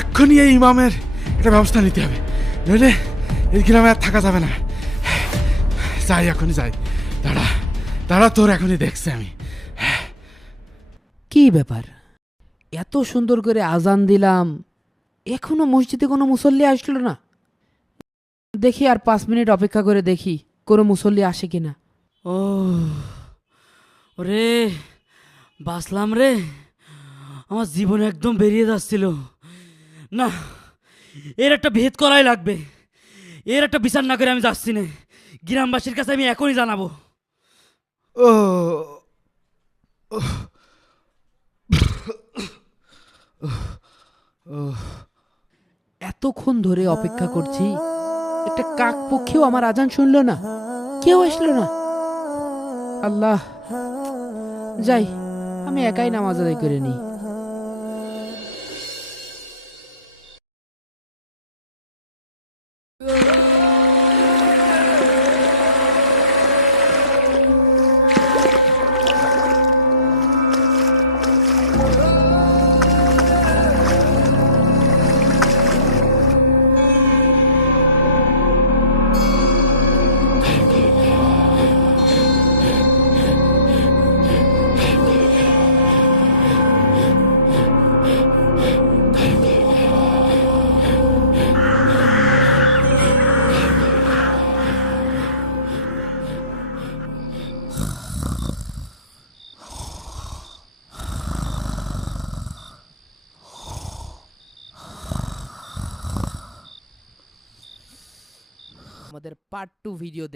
এক্ষুনি এই ইমামের একটা ব্যবস্থা নিতে হবে, নইলে এই গ্রামে আর থাকা যাবে না। যাই, এখনই যাই। দাঁড়া দাঁড়া, তোর এখনই দেখছি আমি। কি ব্যাপার, এত সুন্দর করে আজান দিলাম, এখনো মসজিদে কোনো মুসল্লি আসলো না। দেখি আর 5 মিনিট অপেক্ষা করে দেখি কোনো মুসল্লি আসে কিনা। ও রে, বাঁচলাম রে। আমার জীবন একদম বেরিয়ে যাচ্ছিল না, এর একটা ভেদ করাই লাগবে। এর একটা বিচার না করে আমি যাচ্ছি না, গ্রামবাসীর কাছে আমি এখনই জানাবো। ও এতক্ষণ ধরে অপেক্ষা করছি, একটা কাক পক্ষীও আমার আজান শুনলো না, কেউ আসলো না। আল্লাহ, যাই, আমি একাই নামাজ আদায় করে নিই। আমাদের পার্ট 2 ভিডিও